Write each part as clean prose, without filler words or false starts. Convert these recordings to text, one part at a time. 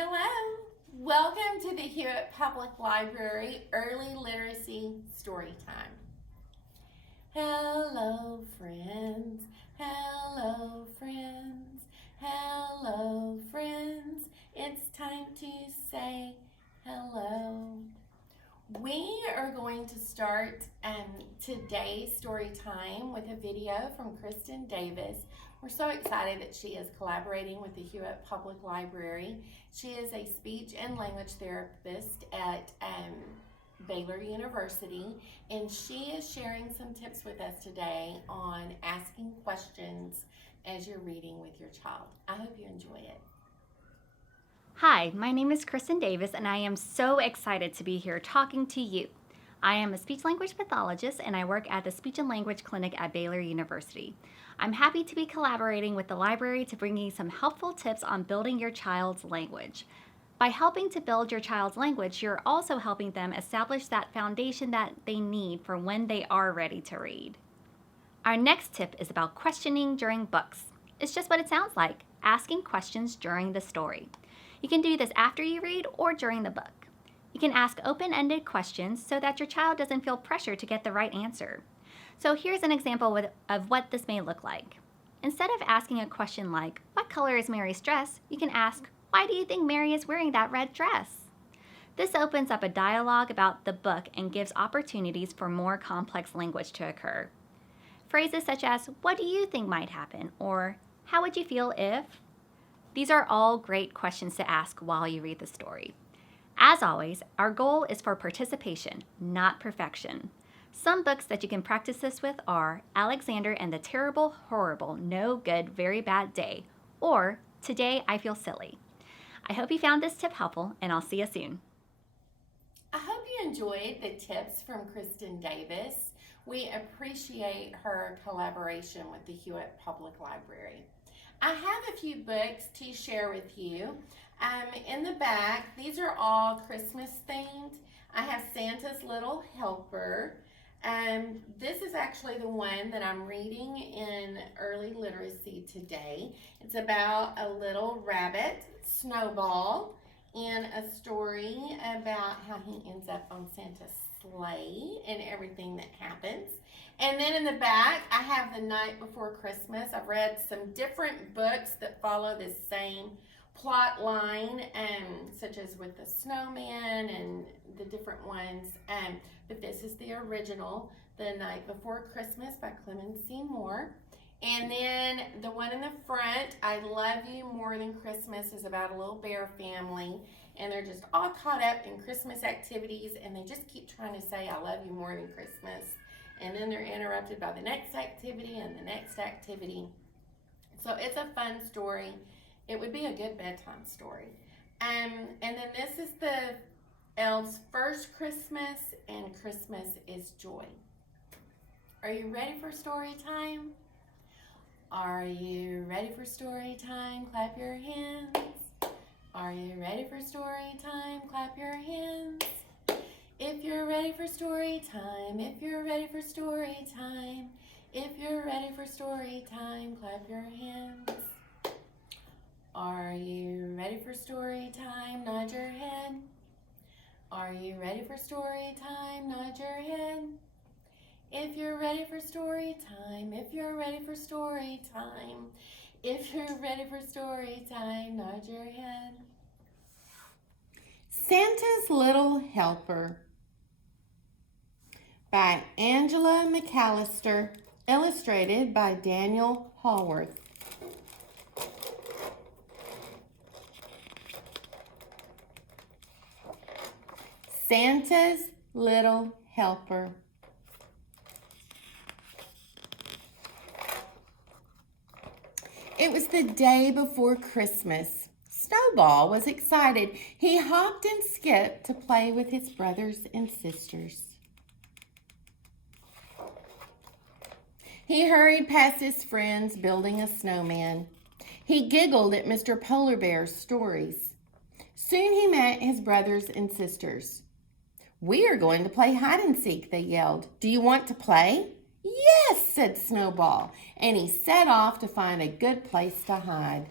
Hello, welcome to the Howarth Public Library Early Literacy Story Time. Hello friends, hello friends, hello friends. It's time to say hello. We are going to start today's story time with a video from Kristen Davis. We're so excited that she is collaborating with the Howarth Public Library. She is a speech and language therapist at Baylor University, and she is sharing some tips with us today on asking questions as you're reading with your child. I hope you enjoy it. Hi, my name is Kristen Davis, and I am so excited to be here talking to you. I am a speech-language pathologist, and I work at the Speech and Language Clinic at Baylor University. I'm happy to be collaborating with the library to bring you some helpful tips on building your child's language. By helping to build your child's language, you're also helping them establish that foundation that they need for when they are ready to read. Our next tip is about questioning during books. It's just what it sounds like, asking questions during the story. You can do this after you read or during the book. You can ask open-ended questions so that your child doesn't feel pressure to get the right answer. So here's an example of what this may look like. Instead of asking a question like, "What color is Mary's dress?" you can ask, "Why do you think Mary is wearing that red dress?" This opens up a dialogue about the book and gives opportunities for more complex language to occur. Phrases such as, "What do you think might happen?" or "How would you feel if?" These are all great questions to ask while you read the story. As always, our goal is for participation, not perfection. Some books that you can practice this with are Alexander and the Terrible, Horrible, No Good, Very Bad Day, or Today I Feel Silly. I hope you found this tip helpful, and I'll see you soon. I hope you enjoyed the tips from Kristen Davis. We appreciate her collaboration with the Howarth Public Library. I have a few books to share with you. In the back, these are all Christmas themed. I have Santa's Little Helper. This is actually the one that I'm reading in early literacy today. It's about a little rabbit, Snowball, and a story about how he ends up on Santa's sleigh and everything that happens. And then in the back, I have The Night Before Christmas. I've read some different books that follow this same plot line, such as with the snowman and the different ones. But this is the original, The Night Before Christmas by Clemency Moore. And then the one in the front, I Love You More Than Christmas, is about a little bear family. And they're just all caught up in Christmas activities, and they just keep trying to say, "I love you more than Christmas." And then they're interrupted by the next activity and the next activity. So it's a fun story. It would be a good bedtime story. And then this is the elves' first Christmas, and Christmas is joy. Are you ready for story time? Are you ready for story time? Clap your hands. Are you ready for story time? Clap your hands. If you're ready for story time, if you're ready for story time, if you're ready for story time, clap your hands. Are you ready for story time? Nod your head. Are you ready for story time? Nod your head. If you're ready for story time, if you're ready for story time, if you're ready for story time, nod your head. Santa's Little Helper by Angela McAllister, illustrated by Daniel Howarth. Santa's Little Helper. It was the day before Christmas. Snowball was excited. He hopped and skipped to play with his brothers and sisters. He hurried past his friends building a snowman. He giggled at Mr. Polar Bear's stories. Soon he met his brothers and sisters. "We are going to play hide and seek," they yelled. "Do you want to play?" "Yes," said Snowball, and he set off to find a good place to hide.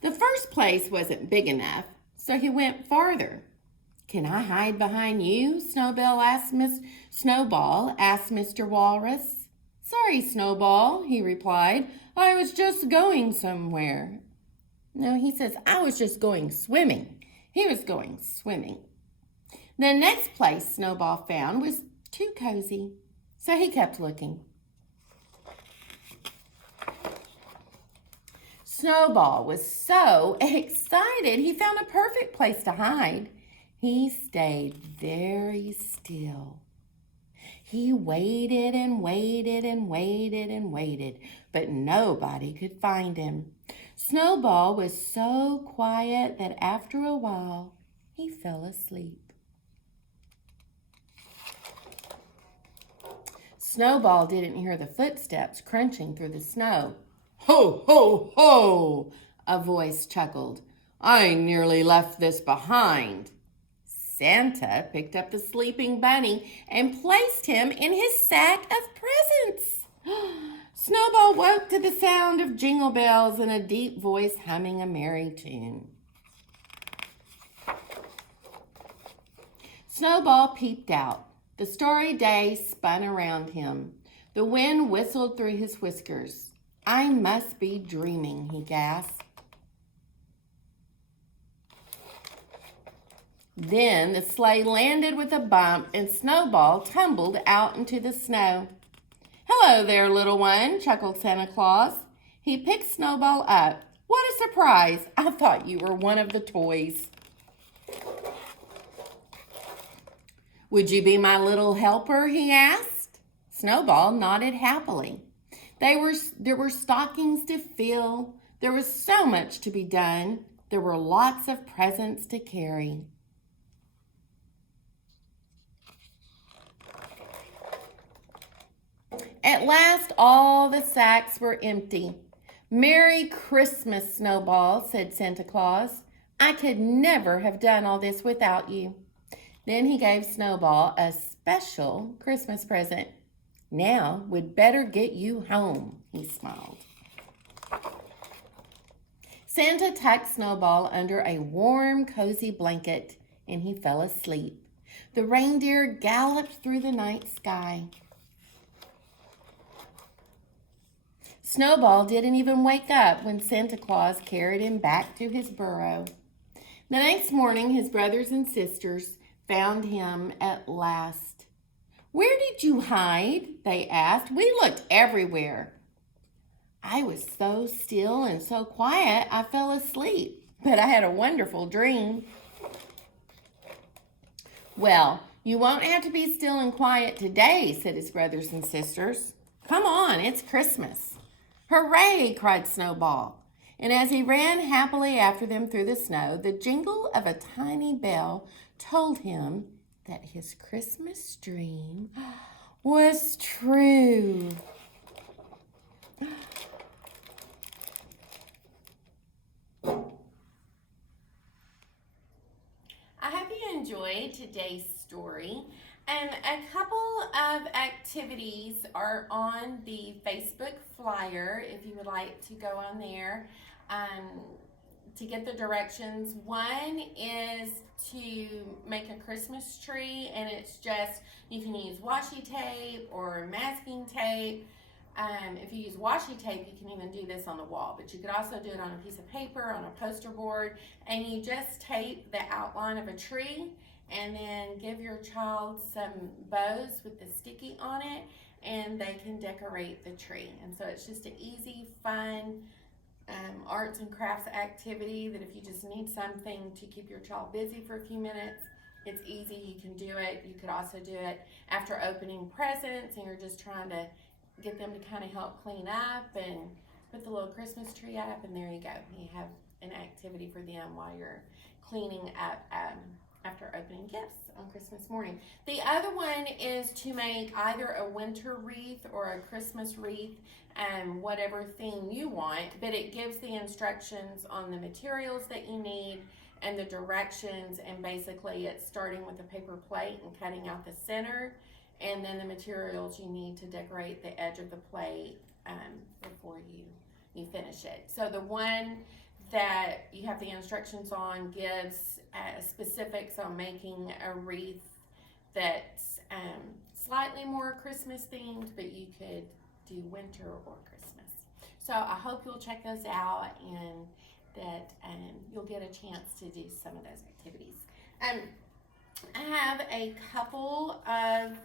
The first place wasn't big enough, so he went farther. "Can I hide behind you?" Snowball asked Mr. Walrus. "Sorry, Snowball," he replied. "I was just going somewhere." No, he says, "I was just going swimming." He was going swimming. The next place Snowball found was too cozy, so he kept looking. Snowball was so excited he found a perfect place to hide. He stayed very still. He waited and waited and waited and waited, but nobody could find him. Snowball was so quiet that after a while, he fell asleep. Snowball didn't hear the footsteps crunching through the snow. "Ho, ho, ho!" a voice chuckled. "I nearly left this behind." Santa picked up the sleeping bunny and placed him in his sack of presents. Snowball woke to the sound of jingle bells and a deep voice humming a merry tune. Snowball peeped out. The starry day spun around him. The wind whistled through his whiskers. "I must be dreaming," he gasped. Then the sleigh landed with a bump and Snowball tumbled out into the snow. "Hello there, little one," chuckled Santa Claus. He picked Snowball up. "What a surprise! I thought you were one of the toys." "Would you be my little helper?" he asked. Snowball nodded happily. There were stockings to fill. There was so much to be done. There were lots of presents to carry. At last, all the sacks were empty. "Merry Christmas, Snowball," said Santa Claus. "I could never have done all this without you." Then he gave Snowball a special Christmas present. "Now we'd better get you home," he smiled. Santa tucked Snowball under a warm, cozy blanket, and he fell asleep. The reindeer galloped through the night sky. Snowball didn't even wake up when Santa Claus carried him back to his burrow. The next morning, his brothers and sisters found him at last. "Where did you hide?" they asked. "We looked everywhere." "I was so still and so quiet, I fell asleep, but I had a wonderful dream." "Well, you won't have to be still and quiet today," said his brothers and sisters. "Come on, it's Christmas." "Hooray!" cried Snowball. And as he ran happily after them through the snow, the jingle of a tiny bell told him that his Christmas dream was true. I hope you enjoyed today's story. And a couple of activities are on the Facebook flyer if you would like to go on there to get the directions. One is to make a Christmas tree, and it's just, you can use washi tape or masking tape. If you use washi tape, you can even do this on the wall, but you could also do it on a piece of paper, on a poster board, and you just tape the outline of a tree and then give your child some bows with the sticky on it, and they can decorate the tree. And so it's just an easy, fun arts and crafts activity that if you just need something to keep your child busy for a few minutes, it's easy, you can do it. You could also do it after opening presents and you're just trying to get them to kind of help clean up and put the little Christmas tree up, and there you go. You have an activity for them while you're cleaning up after opening gifts on Christmas morning. The other one is to make either a winter wreath or a Christmas wreath, whatever theme you want, but it gives the instructions on the materials that you need and the directions, and basically it's starting with a paper plate and cutting out the center, and then the materials you need to decorate the edge of the plate before you finish it. So the one that you have the instructions on gives specifics on making a wreath that's slightly more Christmas themed, but you could do winter or Christmas. So I hope you'll check those out and that you'll get a chance to do some of those activities. I have a couple of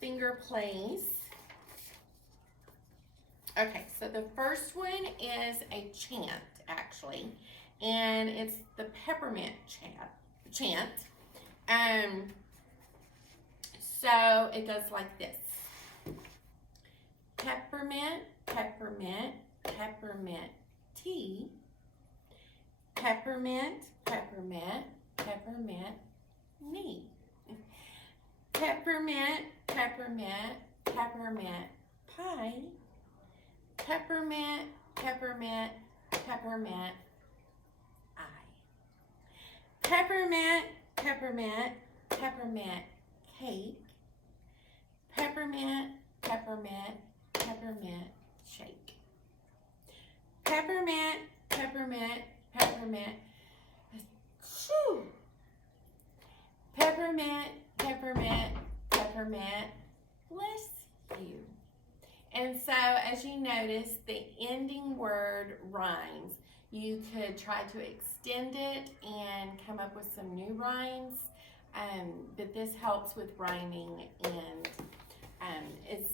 finger plays. Okay, so the first one is a chant, actually, and it's the peppermint chant. So it goes like this. Peppermint, peppermint, peppermint tea. Peppermint, peppermint, peppermint me. Peppermint, peppermint, peppermint pie. Peppermint, peppermint, peppermint I. Peppermint, peppermint, peppermint cake. Peppermint, peppermint, peppermint shake. Peppermint, peppermint, peppermint. Shoo. Peppermint, peppermint, peppermint. Bless you. And so, as you notice, the ending word rhymes. You could try to extend it and come up with some new rhymes, but this helps with rhyming, and it's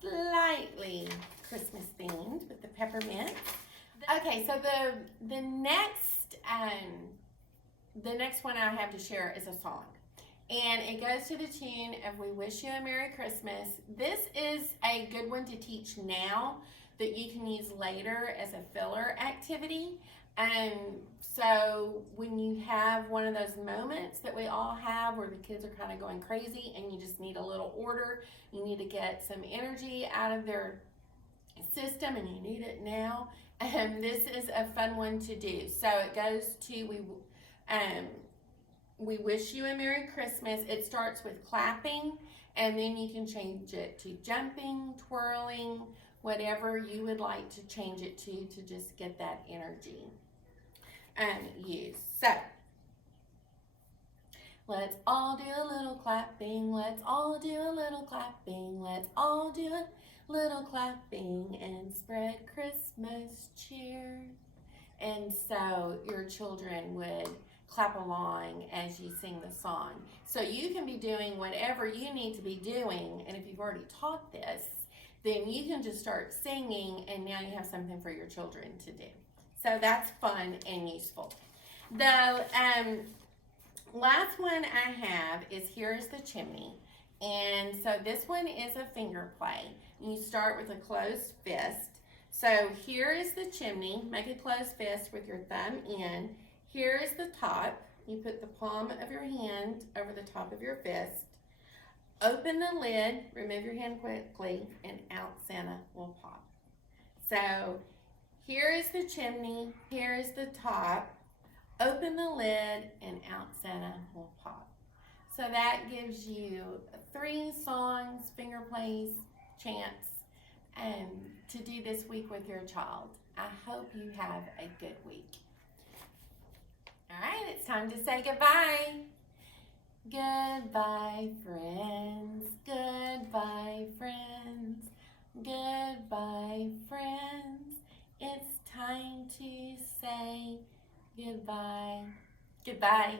slightly Christmas themed with the peppermint. Okay, so the next one I have to share is a song. And it goes to the tune of We Wish You a Merry Christmas. This is a good one to teach now that you can use later as a filler activity. So when you have one of those moments that we all have where the kids are kind of going crazy and you just need a little order, you need to get some energy out of their system and you need it now, this is a fun one to do. So it goes to We Wish You a Merry Christmas. It starts with clapping, and then you can change it to jumping, twirling, whatever you would like to change it to just get that energy used. So, let's all do a little clapping, let's all do a little clapping, let's all do a little clapping and spread Christmas cheer. And so your children would clap along as you sing the song. So you can be doing whatever you need to be doing, and if you've already taught this, then you can just start singing, and now you have something for your children to do. So that's fun and useful. The last one I have is Here's the Chimney. And so this one is a finger play. You start with a closed fist. So here is the chimney. Make a closed fist with your thumb in. Here is the top. You put the palm of your hand over the top of your fist. Open the lid, remove your hand quickly, and out Santa will pop. So here is the chimney, here is the top. Open the lid, and out Santa will pop. So that gives you 3 songs, finger plays, chants, to do this week with your child. I hope you have a good week. All right, it's time to say goodbye. Goodbye, friends. Goodbye, friends. Goodbye, friends. It's time to say goodbye. Goodbye.